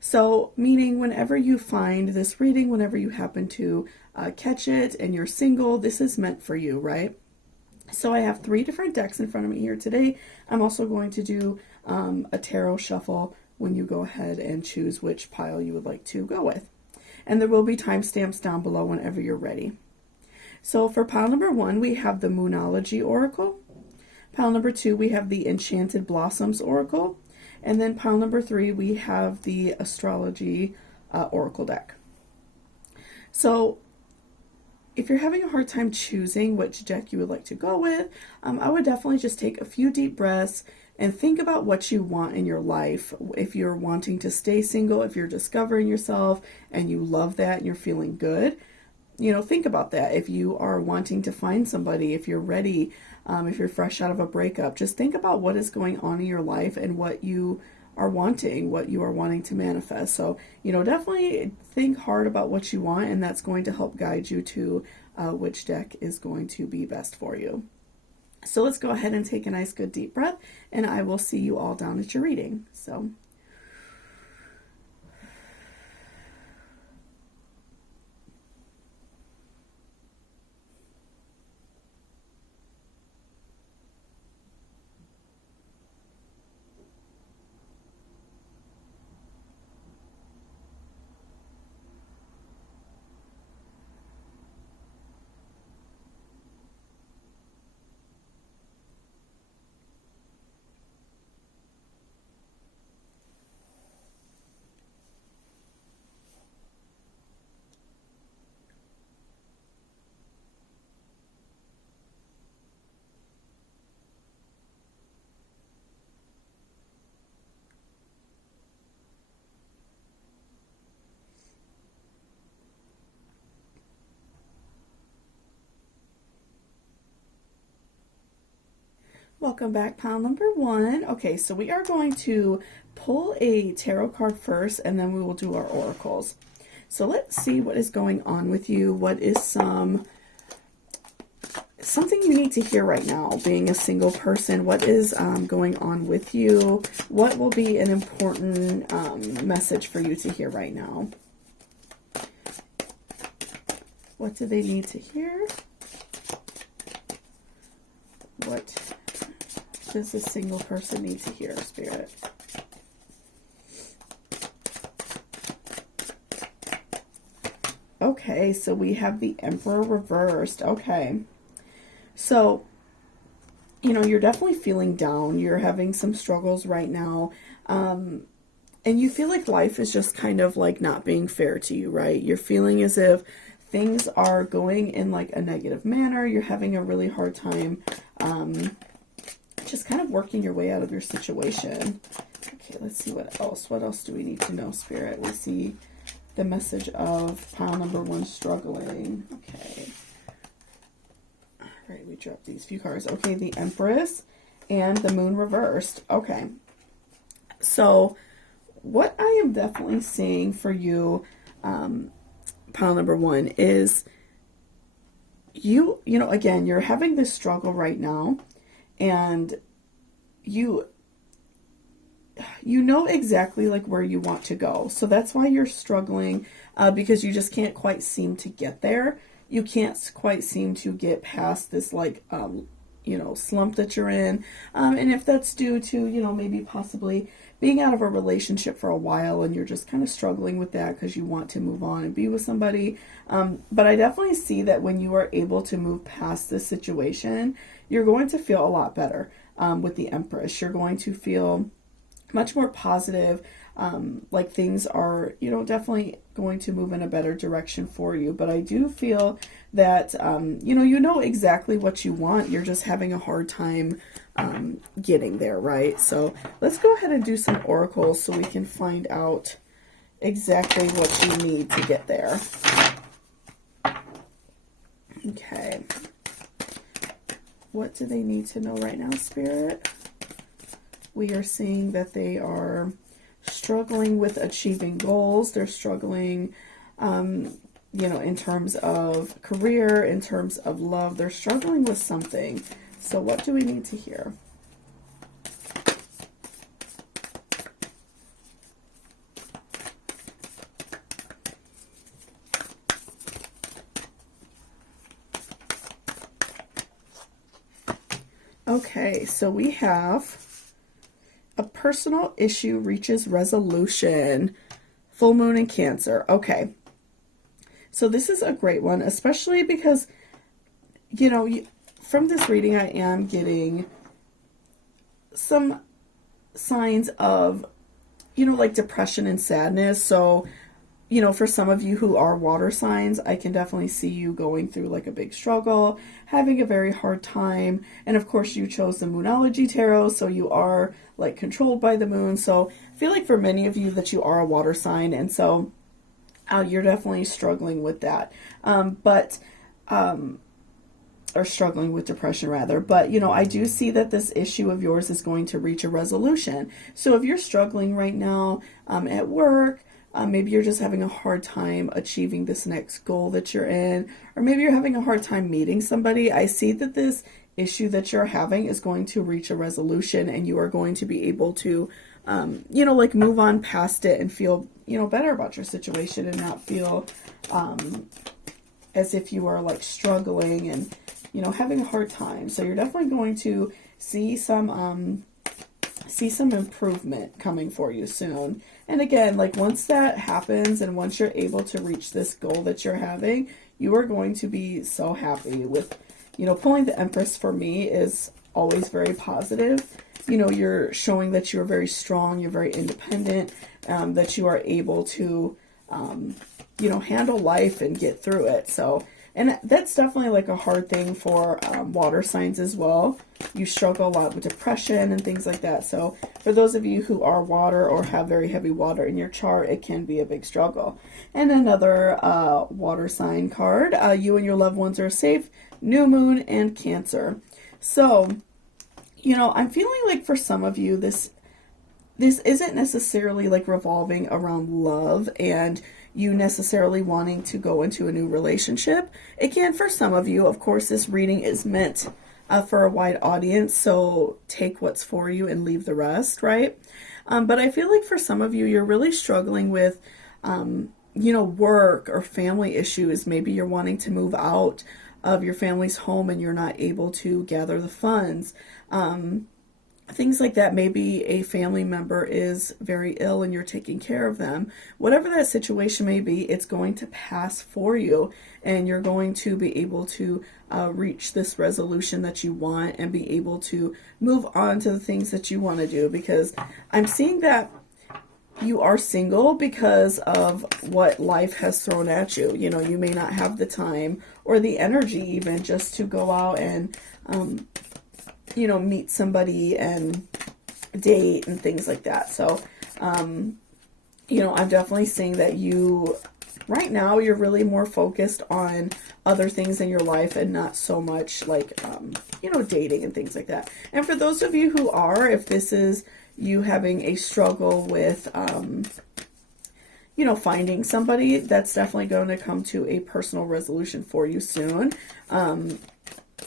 So, meaning whenever you find this reading, whenever you happen to catch it and you're single, this is meant for you, right? So I have 3 different decks in front of me here today. I'm also going to do a tarot shuffle when you go ahead and choose which pile you would like to go with. And there will be timestamps down below whenever you're ready. So for pile number 1, we have the Moonology Oracle. Pile number 2, we have the Enchanted Blossoms Oracle. And then pile number 3, we have the Astrology Oracle deck. So if you're having a hard time choosing which deck you would like to go with, I would definitely just take a few deep breaths and think about what you want in your life. If you're wanting to stay single, if you're discovering yourself and you love that and you're feeling good, think about that. If you are wanting to find somebody, if you're ready, if you're fresh out of a breakup, just think about what is going on in your life and what you are wanting, what you are wanting to manifest. So, definitely think hard about what you want, and that's going to help guide you to which deck is going to be best for you. So let's go ahead and take a nice good deep breath, and I will see you all down at your reading. So welcome back, pile number 1. Okay, so we are going to pull a tarot card first, and then we will do our oracles. So let's see what is going on with you. What is something you need to hear right now, being a single person? What is going on with you? What will be an important message for you to hear right now? What do they need to hear? What does a single person need to hear, Spirit? Okay, so we have the Emperor reversed. Okay. So, you're definitely feeling down. You're having some struggles right now. And you feel like life is just kind of like not being fair to you, right? You're feeling as if things are going in like a negative manner. You're having a really hard time just kind of working your way out of your situation. Okay, let's see what else. What else do we need to know, Spirit? We see the message of pile number 1 struggling. Okay. All right, we dropped these few cards. Okay, the Empress and the Moon reversed. Okay. So what I am definitely seeing for you, pile number 1, is again, you're having this struggle right now, and you know exactly like where you want to go. So that's why you're struggling, because you just can't quite seem to get there. You can't quite seem to get past this like slump that you're in. And if that's due to, maybe possibly being out of a relationship for a while and you're just kind of struggling with that because you want to move on and be with somebody. But I definitely see that when you are able to move past this situation, you're going to feel a lot better with the Empress. You're going to feel much more positive, like things are, definitely going to move in a better direction for you. But I do feel that, you know exactly what you want. You're just having a hard time getting there, right? So let's go ahead and do some oracles so we can find out exactly what you need to get there. Okay. What do they need to know right now, Spirit? We are seeing that they are struggling with achieving goals. They're struggling, in terms of career, in terms of love. They're struggling with something. So what do we need to hear? Okay, so we have a personal issue reaches resolution. Full moon in Cancer. Okay. So this is a great one, especially because, you know, from this reading, I am getting some signs of, you know, like depression and sadness. So, you know, for some of you who are water signs, I can definitely see you going through like a big struggle, having a very hard time. And of course, you chose the Moonology Tarot, so you are like controlled by the moon. So I feel like for many of you that you are a water sign, and so you're definitely struggling with that. Or struggling with depression rather. But, you know, I do see that this issue of yours is going to reach a resolution. So if you're struggling right now at work, maybe you're just having a hard time achieving this next goal that you're in, or maybe you're having a hard time meeting somebody, I see that this issue that you're having is going to reach a resolution, and you are going to be able to, you know, like move on past it and feel, you know, better about your situation and not feel as if you are like struggling and, you know, having a hard time. So you're definitely going to see some improvement coming for you soon. And again, like once that happens and once you're able to reach this goal that you're having, you are going to be so happy with, you know, pulling the Empress for me is always very positive. You know, you're showing that you're very strong, you're very independent, that you are able to, you know, handle life and get through it. So, and that's definitely like a hard thing for water signs as well. You struggle a lot with depression and things like that. So for those of you who are water or have very heavy water in your chart, it can be a big struggle. And another water sign card, you and your loved ones are safe, new moon and Cancer. So, you know, I'm feeling like for some of you, this isn't necessarily like revolving around love and you necessarily wanting to go into a new relationship. It can for some of you. Of course, this reading is meant for a wide audience, so take what's for you and leave the rest, right? But I feel like for some of you, you're really struggling with, you know, work or family issues. Maybe you're wanting to move out of your family's home and you're not able to gather the funds. Things like that. Maybe a family member is very ill and you're taking care of them. Whatever that situation may be, it's going to pass for you and you're going to be able to reach this resolution that you want and be able to move on to the things that you want to do, because I'm seeing that you are single because of what life has thrown at you. You know, you may not have the time or the energy even just to go out and you know, meet somebody and date and things like that. So, you know, I'm definitely seeing that you, right now, you're really more focused on other things in your life and not so much like, you know, dating and things like that. And for those of you who are, if this is you having a struggle with, you know, finding somebody, that's definitely going to come to a personal resolution for you soon.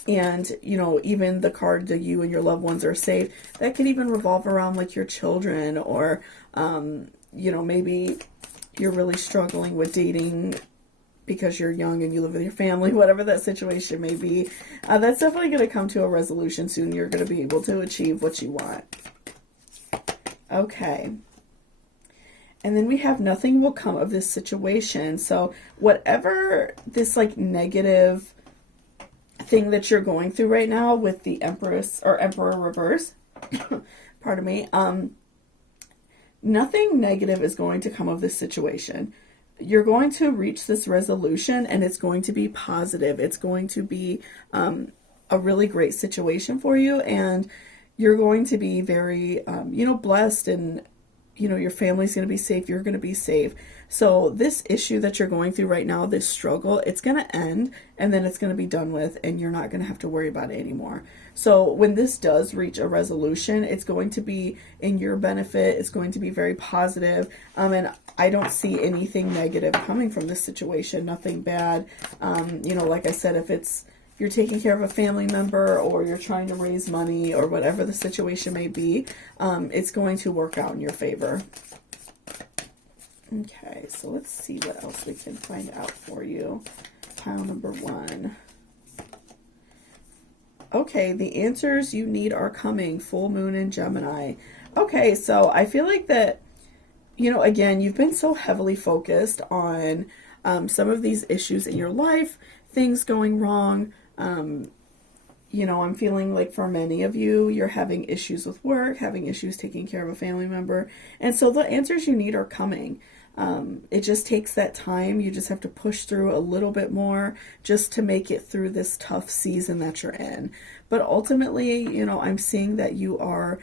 And, you know, even the card that you and your loved ones are safe, that could even revolve around like your children or, you know, maybe you're really struggling with dating because you're young and you live with your family, whatever that situation may be. That's definitely going to come to a resolution soon. You're going to be able to achieve what you want. Okay. And then we have nothing will come of this situation. So whatever this like negative thing that you're going through right now with the Empress or Emperor reverse, pardon me, nothing negative is going to come of this situation. You're going to reach this resolution and it's going to be positive. It's going to be a really great situation for you, and you're going to be very, you know, blessed, and, you know, your family's going to be safe. You're going to be safe. So this issue that you're going through right now, this struggle, it's going to end and then it's going to be done with and you're not going to have to worry about it anymore. So when this does reach a resolution, it's going to be in your benefit. It's going to be very positive. And I don't see anything negative coming from this situation, nothing bad. You know, like I said, if you're taking care of a family member or you're trying to raise money or whatever the situation may be, it's going to work out in your favor. Okay, so let's see what else we can find out for you. Pile number 1. Okay, the answers you need are coming. Full moon in Gemini. Okay, so I feel like that, again, you've been so heavily focused on some of these issues in your life, things going wrong. I'm feeling like for many of you, you're having issues with work, having issues taking care of a family member. And so the answers you need are coming. It just takes that time. You just have to push through a little bit more just to make it through this tough season that you're in. But ultimately, I'm seeing that you are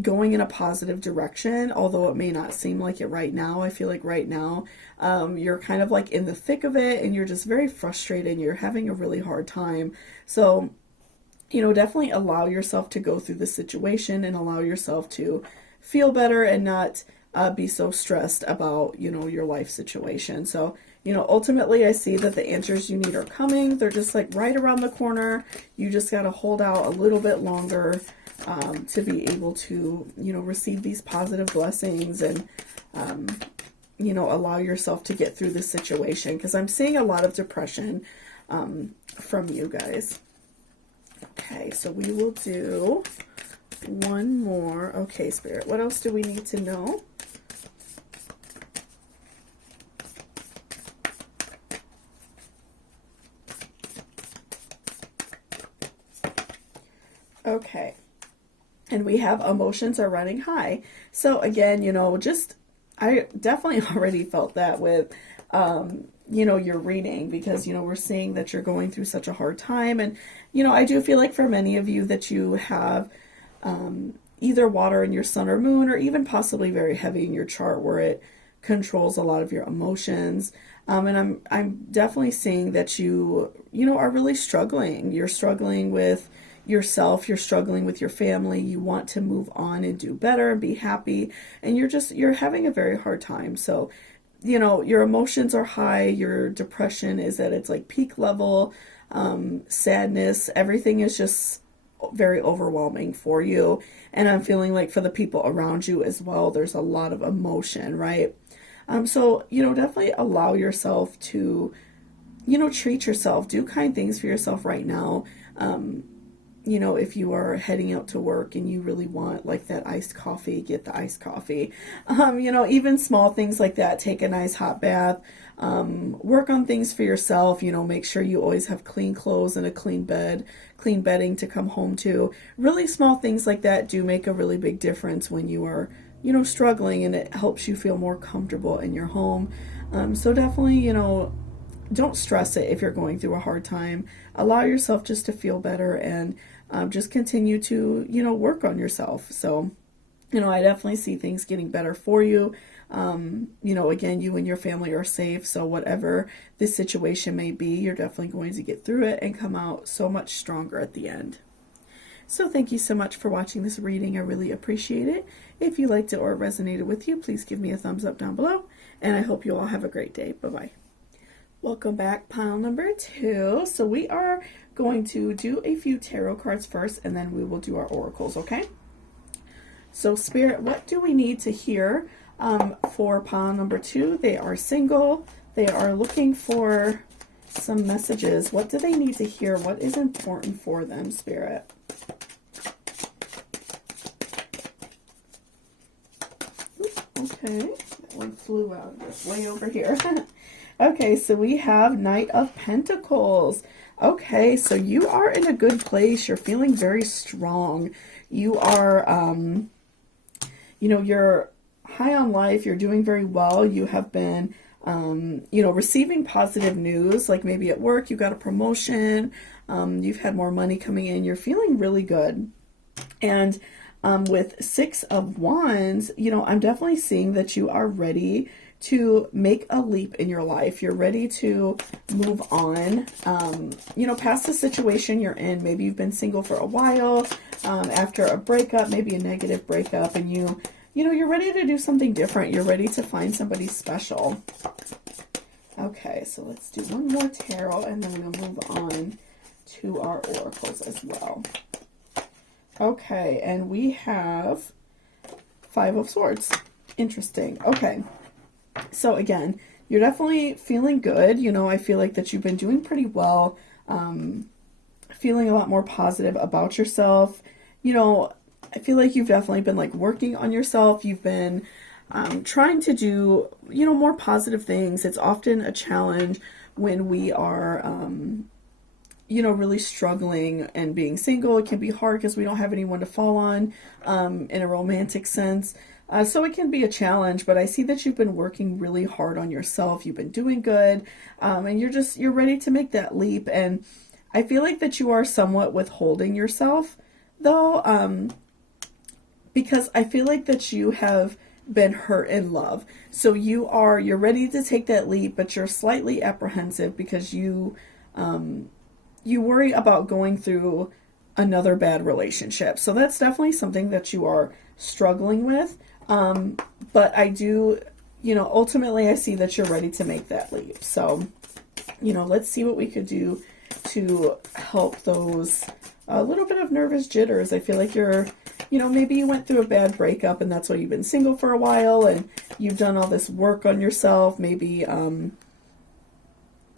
going in a positive direction, although it may not seem like it right now. I feel like right now, you're kind of like in the thick of it and you're just very frustrated and you're having a really hard time. So, definitely allow yourself to go through the situation and allow yourself to feel better and not be so stressed about, your life situation. So, ultimately I see that the answers you need are coming. They're just like right around the corner. You just got to hold out a little bit longer to be able to, receive these positive blessings and, allow yourself to get through this situation. Because I'm seeing a lot of depression from you guys. Okay, so we will do one more. Okay, Spirit, what else do we need to know? Okay, and we have emotions are running high. So again, I definitely already felt that with, your reading because, we're seeing that you're going through such a hard time. And, I do feel like for many of you that you have either water in your sun or moon, or even possibly very heavy in your chart where it controls a lot of your emotions. And I'm definitely seeing that you are really struggling. You're struggling with yourself, you're struggling with your family, you want to move on and do better and be happy, and you're having a very hard time. So, your emotions are high, your depression is at its like peak level, sadness, everything is just very overwhelming for you. And I'm feeling like for the people around you as well, there's a lot of emotion, right? So, definitely allow yourself to, treat yourself, do kind things for yourself right now. If you are heading out to work and you really want like that iced coffee, get the iced coffee. Even small things like that, take a nice hot bath, work on things for yourself, make sure you always have clean clothes and a clean bed, clean bedding to come home to. Really small things like that do make a really big difference when you are, struggling, and it helps you feel more comfortable in your home. So definitely, don't stress it if you're going through a hard time. Allow yourself just to feel better and just continue to, work on yourself. So, I definitely see things getting better for you. Again, you and your family are safe. So whatever this situation may be, you're definitely going to get through it and come out so much stronger at the end. So thank you so much for watching this reading. I really appreciate it. If you liked it or it resonated with you, please give me a thumbs up down below. And I hope you all have a great day. Bye-bye. Welcome back, pile number 2. So we are going to do a few tarot cards first, and then we will do our oracles, okay? So Spirit, what do we need to hear for pile number 2? They are single. They are looking for some messages. What do they need to hear? What is important for them, Spirit? Okay, that one flew out just way over here. Okay, so we have Knight of Pentacles. Okay, so you are in a good place. You're feeling very strong. You are, you're high on life. You're doing very well. You have been, receiving positive news, like maybe at work you got a promotion. You've had more money coming in. You're feeling really good. And with 6 of Wands, I'm definitely seeing that you are ready to make a leap in your life. You're ready to move on, past the situation you're in. Maybe you've been single for a while, after a breakup, maybe a negative breakup, and you're ready to do something different. You're ready to find somebody special. Okay, so let's do one more tarot, and then we'll move on to our oracles as well. Okay, and we have 5 of Swords. Interesting. Okay. So again, you're definitely feeling good. I feel like that you've been doing pretty well feeling a lot more positive about yourself. You know, I feel like you've definitely been like working on yourself. You've been trying to do, you know, more positive things. It's often a challenge when we are, you know, really struggling and being single. It can be hard because we don't have anyone to fall on in a romantic sense. So it can be a challenge, but I see that you've been working really hard on yourself. You've been doing good, and you're ready to make that leap. And I feel like that you are somewhat withholding yourself, though, because I feel like that you have been hurt in love. So you're ready to take that leap, but you're slightly apprehensive because you worry about going through another bad relationship. So that's definitely something that you are struggling with. But I do, you know, ultimately I see that you're ready to make that leap. So, you know, let's see what we could do to help those, a little bit of nervous jitters. I feel like you're, you know, maybe you went through a bad breakup and that's why you've been single for a while and you've done all this work on yourself. Maybe,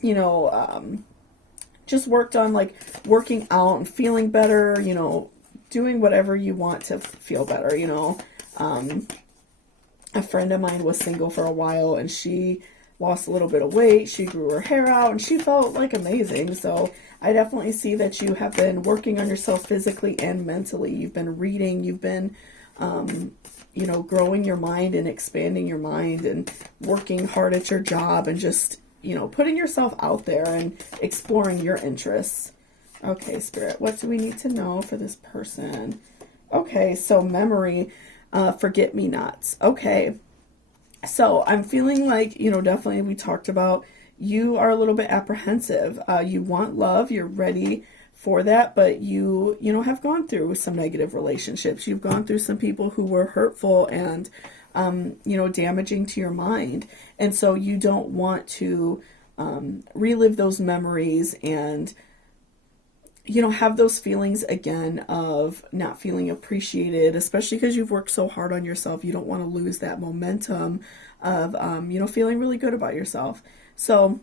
you know, just worked on like working out and feeling better, you know, doing whatever you want to feel better, you know. A friend of mine was single for a while and she lost a little bit of weight. She grew her hair out and she felt like amazing. So I definitely see that you have been working on yourself physically and mentally. You've been reading, you've been, you know, growing your mind and expanding your mind and working hard at your job and just, you know, putting yourself out there and exploring your interests. Okay, Spirit, what do we need to know for this person? Okay, so memory, forget-me-nots. Okay, so I'm feeling like, you know, definitely we talked about you are a little bit apprehensive. You want love, you're ready for that, but you know, have gone through some negative relationships. You've gone through some people who were hurtful and, you know, damaging to your mind. And so you don't want to relive those memories and, you know, have those feelings again of not feeling appreciated, especially because you've worked so hard on yourself. You don't want to lose that momentum of, you know, feeling really good about yourself. So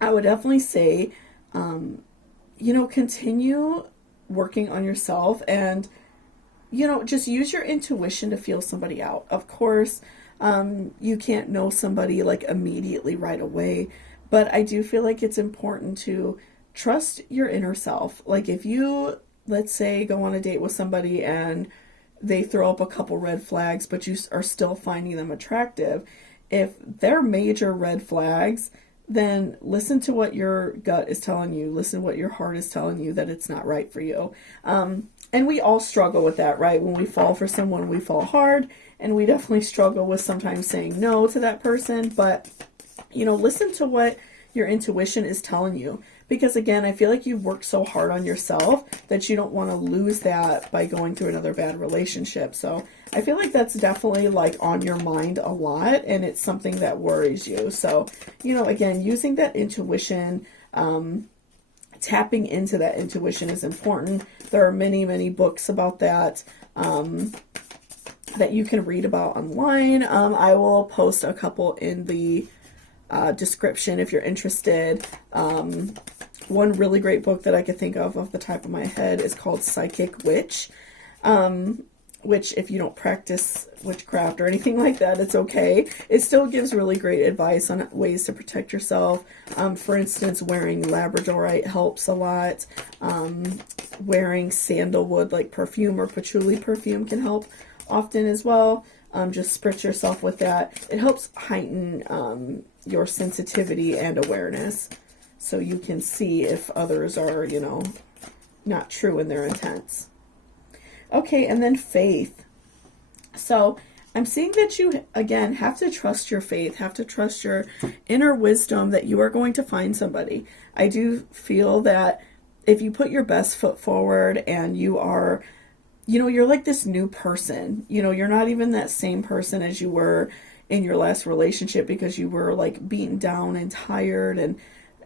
I would definitely say, you know, continue working on yourself and, you know, just use your intuition to feel somebody out. Of course, you can't know somebody like immediately right away, but I do feel like it's important to trust your inner self. Like if you, let's say, go on a date with somebody and they throw up a couple red flags, but you are still finding them attractive, if they're major red flags, then listen to what your gut is telling you. Listen to what your heart is telling you that it's not right for you. And we all struggle with that, right? When we fall for someone, we fall hard, and we definitely struggle with sometimes saying no to that person. But, you know, listen to what your intuition is telling you. Because again, I feel like you've worked so hard on yourself that you don't want to lose that by going through another bad relationship. So I feel like that's definitely like on your mind a lot, and it's something that worries you. So, you know, again, using that intuition, tapping into that intuition is important. There are many, many books about that, that you can read about online. I will post a couple in the description if you're interested. One really great book that I could think of off the top of my head is called Psychic Witch, which if you don't practice witchcraft or anything like that, it's okay. It still gives really great advice on ways to protect yourself. For instance, wearing labradorite helps a lot. Wearing sandalwood like perfume or patchouli perfume can help often as well. Just spritz yourself with that. It helps heighten your sensitivity and awareness, so you can see if others are, you know, not true in their intents. Okay, and then faith. So I'm seeing that you, again, have to trust your faith, have to trust your inner wisdom that you are going to find somebody. I do feel that if you put your best foot forward and you are, you know, you're like this new person. You know, you're not even that same person as you were in your last relationship because you were like beaten down and tired and,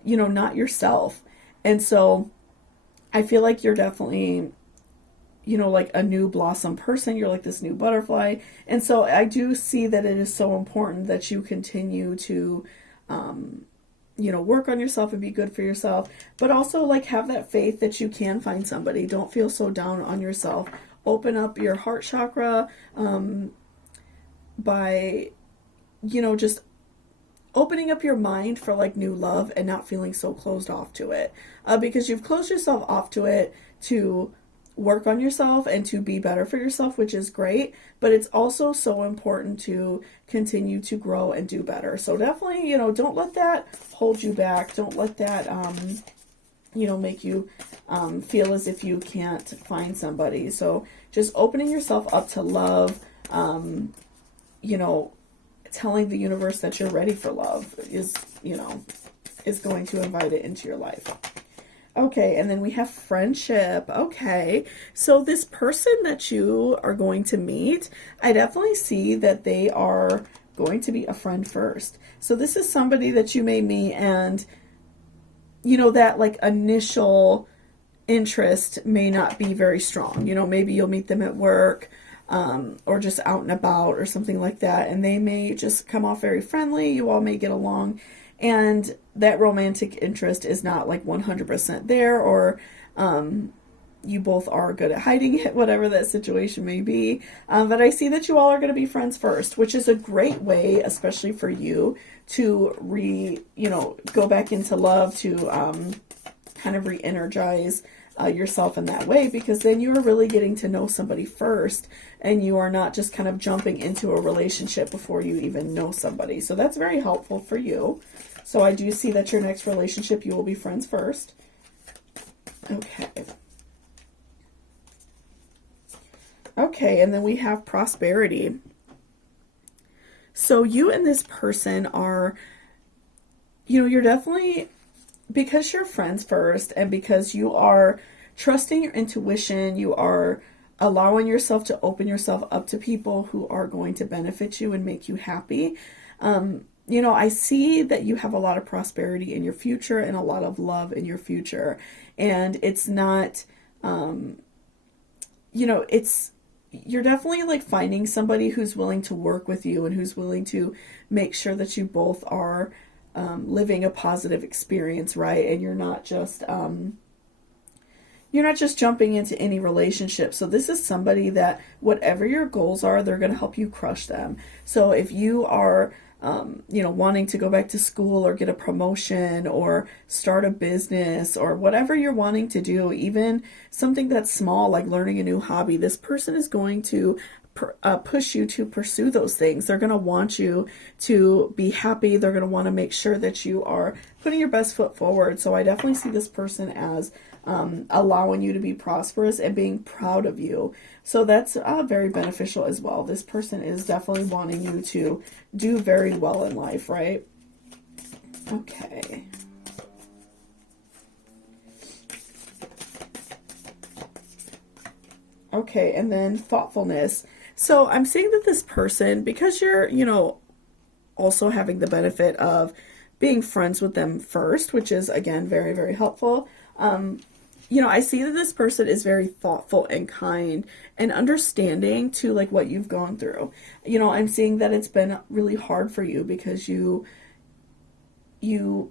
you know, not yourself. And so I feel like you're definitely, you know, like a new blossom person. You're like this new butterfly. And so I do see that it is so important that you continue to, work on yourself and be good for yourself, but also like have that faith that you can find somebody. Don't feel so down on yourself. Open up your heart chakra by, just opening up your mind for like new love and not feeling so closed off to it. Because you've closed yourself off to it to work on yourself and to be better for yourself, which is great, but it's also so important to continue to grow and do better. So definitely, don't let that hold you back. Don't let that, make you feel as if you can't find somebody. So just opening yourself up to love, telling the universe that you're ready for love is going to invite it into your life. Okay, and then we have friendship. Okay, so this person that you are going to meet, I definitely see that they are going to be a friend first. So this is somebody that you may meet, and that like initial interest may not be very strong. Maybe you'll meet them at work, or just out and about or something like that, and they may just come off very friendly. You all may get along, and that romantic interest is not like 100% there, or you both are good at hiding it, whatever that situation may be. But I see that you all are going to be friends first, which is a great way, especially for you, to go back into love, to kind of re-energize yourself in that way, because then you are really getting to know somebody first, and you are not just kind of jumping into a relationship before you even know somebody. So that's very helpful for you. So I do see that your next relationship, you will be friends first. Okay. Okay, and then we have prosperity. So you and this person are, you're definitely, because you're friends first, and because you are trusting your intuition, you are allowing yourself to open yourself up to people who are going to benefit you and make you happy. I see that you have a lot of prosperity in your future and a lot of love in your future. And it's not, you're definitely like finding somebody who's willing to work with you and who's willing to make sure that you both are living a positive experience, right? And you're not just jumping into any relationship. So this is somebody that whatever your goals are, they're going to help you crush them. So if you are wanting to go back to school or get a promotion or start a business or whatever you're wanting to do, even something that's small like learning a new hobby, this person is going to push you to pursue those things. They're going to want you to be happy. They're going to want to make sure that you are putting your best foot forward. So I definitely see this person as allowing you to be prosperous and being proud of you. So that's very beneficial as well. This person is definitely wanting you to do very well in life, right? Okay. Okay, and then thoughtfulness. So I'm seeing that this person, because you're, also having the benefit of being friends with them first, which is, again, very, very helpful. I see that this person is very thoughtful and kind and understanding to like what you've gone through. I'm seeing that it's been really hard for you because you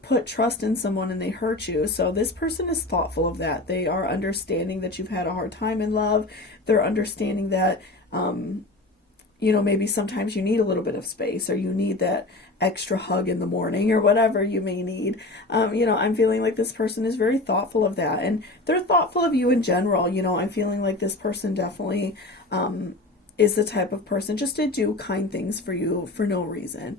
put trust in someone and they hurt you. So this person is thoughtful of that. They are understanding that you've had a hard time in love. They're understanding that, maybe sometimes you need a little bit of space, or you need that extra hug in the morning, or whatever you may need. I'm feeling like this person is very thoughtful of that, and they're thoughtful of you in general. I'm feeling like this person definitely is the type of person just to do kind things for you for no reason.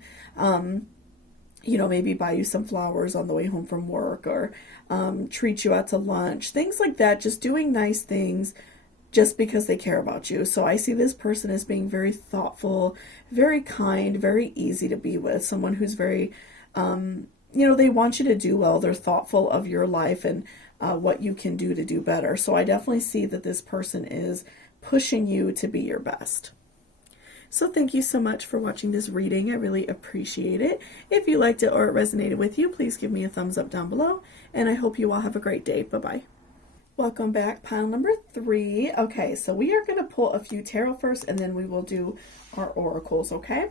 Maybe buy you some flowers on the way home from work, or treat you out to lunch, things like that, just doing nice things just because they care about you. So I see this person as being very thoughtful, very kind, very easy to be with, someone who's very, they want you to do well. They're thoughtful of your life and what you can do to do better. So I definitely see that this person is pushing you to be your best. So thank you so much for watching this reading. I really appreciate it. If you liked it or it resonated with you, please give me a thumbs up down below. And I hope you all have a great day. Bye-bye. Welcome back, pile number 3. Okay, so we are going to pull a few tarot first, and then we will do our oracles, okay?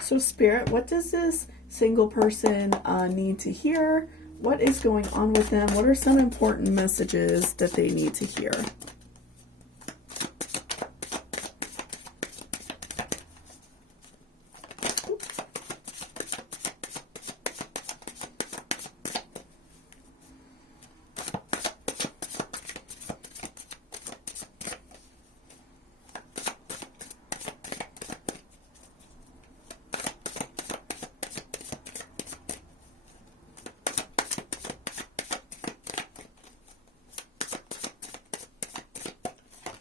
So Spirit, what does this single person need to hear? What is going on with them? What are some important messages that they need to hear?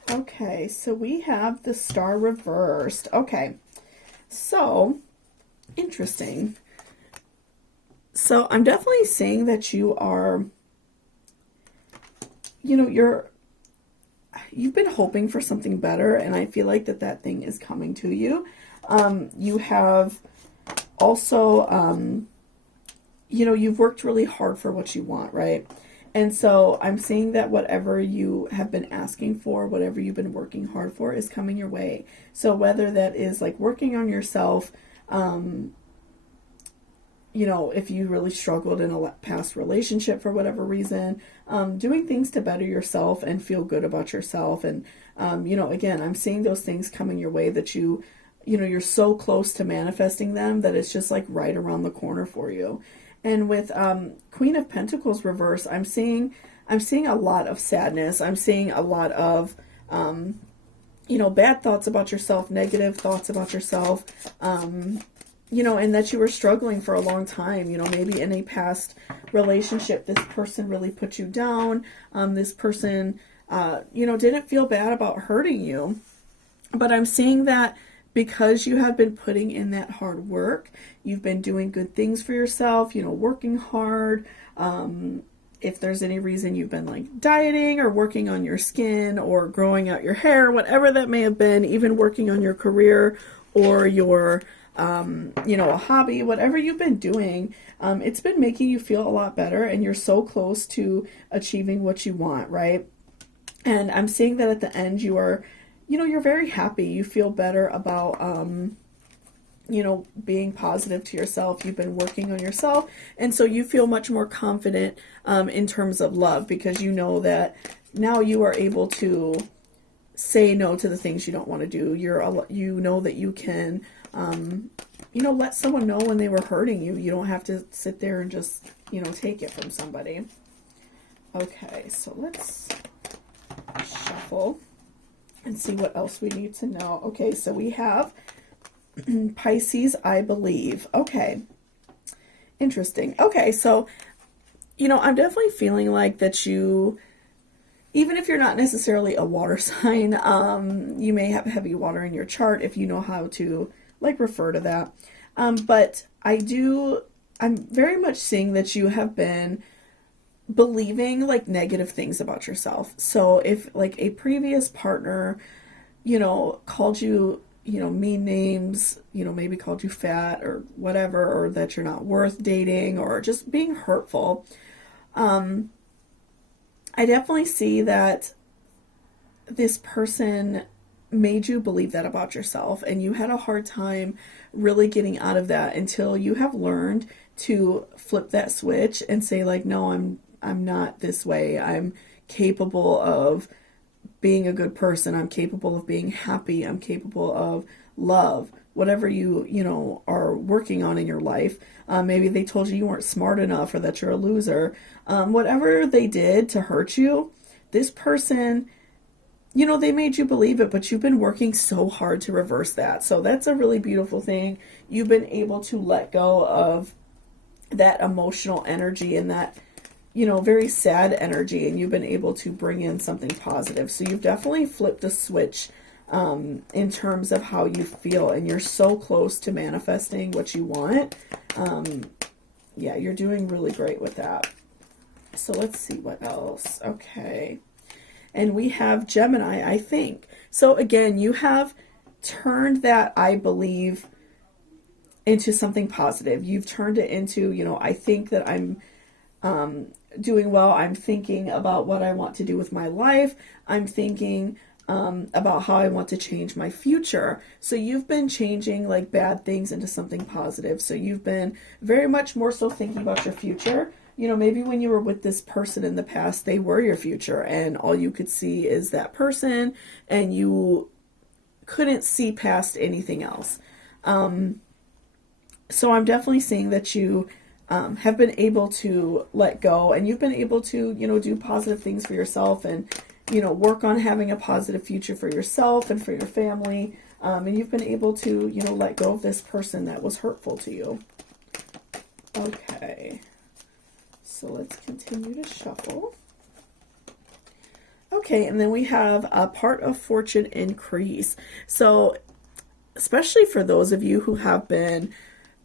Okay, so we have the Star reversed. Okay, so interesting. So I'm definitely seeing that you are, you've been hoping for something better, and I feel like that thing is coming to you. You have also, you've worked really hard for what you want, right? And so I'm seeing that whatever you have been asking for, whatever you've been working hard for is coming your way. So whether that is like working on yourself, if you really struggled in a past relationship for whatever reason, doing things to better yourself and feel good about yourself. And, again, I'm seeing those things coming your way that you're so close to manifesting them that it's just like right around the corner for you. And with Queen of Pentacles reverse, I'm seeing a lot of sadness. I'm seeing a lot of, bad thoughts about yourself, negative thoughts about yourself, and that you were struggling for a long time. Maybe in a past relationship, this person really put you down. This person, didn't feel bad about hurting you. But I'm seeing that because you have been putting in that hard work, you've been doing good things for yourself, working hard. If there's any reason you've been like dieting or working on your skin or growing out your hair, whatever that may have been, even working on your career or your, a hobby, whatever you've been doing, it's been making you feel a lot better, and you're so close to achieving what you want, right? And I'm seeing that at the end you are, you're very happy. You feel better about, being positive to yourself. You've been working on yourself. And so you feel much more confident in terms of love, because you know that now you are able to say no to the things you don't want to do. You know that you can, let someone know when they were hurting you. You don't have to sit there and just, take it from somebody. Okay, so let's shuffle and see what else we need to know. Okay, so we have Pisces, I believe. Okay, interesting. Okay, so, I'm definitely feeling like that you, even if you're not necessarily a water sign, you may have heavy water in your chart if you know how to, like, refer to that. But I'm very much seeing that you have been believing like negative things about yourself. So if like a previous partner, called you, mean names, maybe called you fat or whatever, or that you're not worth dating, or just being hurtful, I definitely see that this person made you believe that about yourself, and you had a hard time really getting out of that until you have learned to flip that switch and say like, no, I'm not this way. I'm capable of being a good person. I'm capable of being happy. I'm capable of love. Whatever you are working on in your life. Maybe they told you weren't smart enough, or that you're a loser. Whatever they did to hurt you, this person, they made you believe it, but you've been working so hard to reverse that. So that's a really beautiful thing. You've been able to let go of that emotional energy and that, very sad energy, and you've been able to bring in something positive. So you've definitely flipped the switch in terms of how you feel, and you're so close to manifesting what you want. Yeah, you're doing really great with that. So let's see what else. Okay. And we have Gemini, I think. So again, you have turned that I believe into something positive. You've turned it into, I think that I'm doing well. I'm thinking about what I want to do with my life. I'm thinking about how I want to change my future. So you've been changing like bad things into something positive. So you've been very much more so thinking about your future. You know, maybe when you were with this person in the past, they were your future, and all you could see is that person, and you couldn't see past anything else. So I'm definitely seeing that you have been able to let go, and you've been able to, you know, do positive things for yourself, and, you know, work on having a positive future for yourself and for your family. And you've been able to, you know, let go of this person that was hurtful to you. Okay. So let's continue to shuffle. Okay, and then we have a part of fortune increase. So especially for those of you who have been,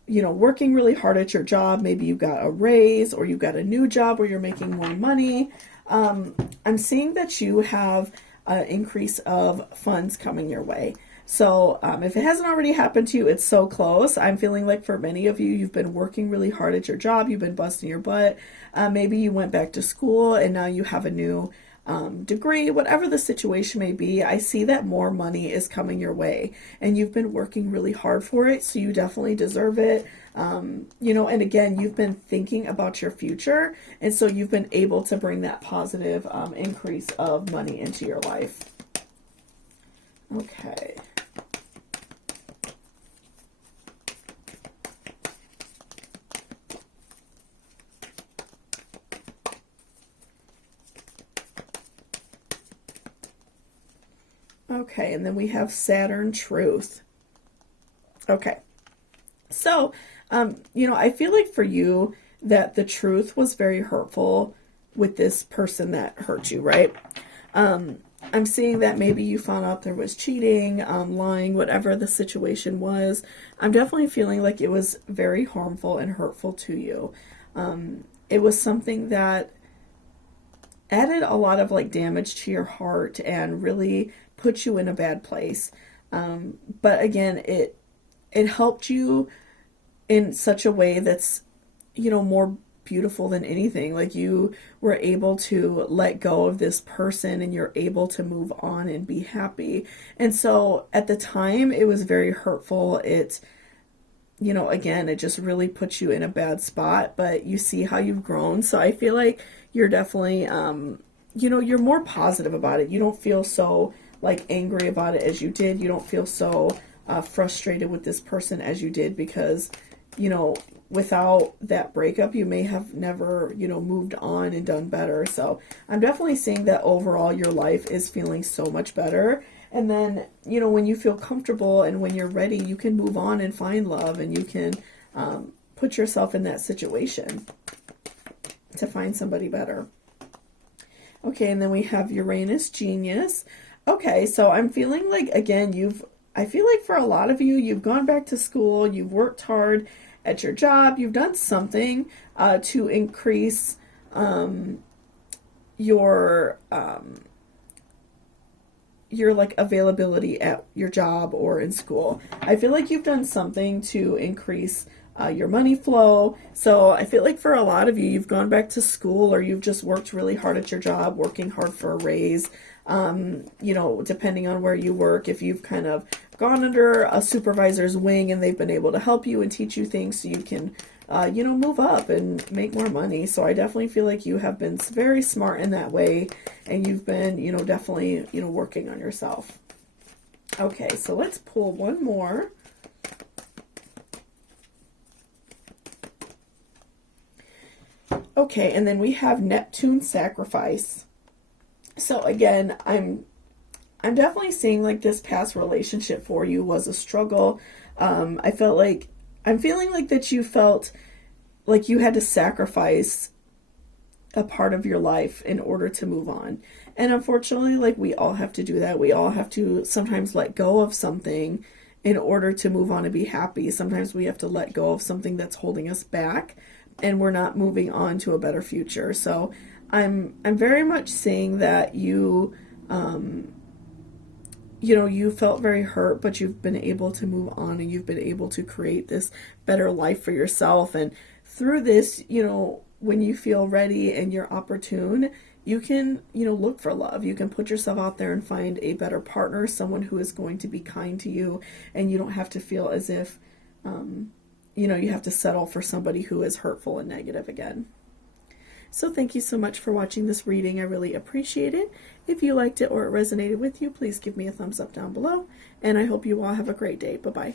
you know, working really hard at your job, maybe you got a raise or you got a new job where you're making more money. I'm seeing that you have an increase of funds coming your way. So if it hasn't already happened to you, it's so close. I'm feeling like for many of you, you've been working really hard at your job. You've been busting your butt. Maybe you went back to school and now you have a new degree, whatever the situation may be. I see that more money is coming your way, and you've been working really hard for it, so you definitely deserve it. You know, and again, you've been thinking about your future, and so you've been able to bring that positive increase of money into your life. Okay. Okay, and then we have Saturn Truth. Okay, so, you know, I feel like for you that the truth was very hurtful with this person that hurt you, right? I'm seeing that maybe you found out there was cheating, lying, whatever the situation was. I'm definitely feeling like it was very harmful and hurtful to you. It was something that added a lot of like damage to your heart and really put you in a bad place. But again, it helped you in such a way that's, you know, more beautiful than anything. Like you were able to let go of this person and you're able to move on and be happy. And so at the time it was very hurtful. It, you know, again, it just really puts you in a bad spot, but you see how you've grown. So I feel like you're definitely, you know, you're more positive about it. You don't feel so like angry about it as you did. You don't feel so frustrated with this person as you did, because, you know, without that breakup, you may have never, you know, moved on and done better. So I'm definitely seeing that overall your life is feeling so much better. And then, you know, when you feel comfortable and when you're ready, you can move on and find love, and you can put yourself in that situation to find somebody better. Okay, and then we have Uranus Genius. Okay, so I'm feeling like, again, I feel like for a lot of you, you've gone back to school, you've worked hard at your job, you've done something to increase your like availability at your job or in school. I feel like you've done something to increase your money flow. So I feel like for a lot of you, you've gone back to school, or you've just worked really hard at your job, working hard for a raise. You know, depending on where you work, if you've kind of gone under a supervisor's wing and they've been able to help you and teach you things so you can, you know, move up and make more money. So I definitely feel like you have been very smart in that way, and you've been, you know, definitely, you know, working on yourself. Okay, so let's pull one more. Okay, and then we have Neptune Sacrifice. So again, I'm definitely seeing like this past relationship for you was a struggle. I'm feeling like that you felt like you had to sacrifice a part of your life in order to move on. And unfortunately, like we all have to do that. We all have to sometimes let go of something in order to move on and be happy. Sometimes we have to let go of something that's holding us back, and we're not moving on to a better future. So I'm very much seeing that you, you know, you felt very hurt, but you've been able to move on, and you've been able to create this better life for yourself. And through this, you know, when you feel ready and you're opportune, you can, look for love. You can put yourself out there and find a better partner, someone who is going to be kind to you, and you don't have to feel as if, you have to settle for somebody who is hurtful and negative again. So thank you so much for watching this reading. I really appreciate it. If you liked it or it resonated with you, please give me a thumbs up down below, and I hope you all have a great day. Bye-bye.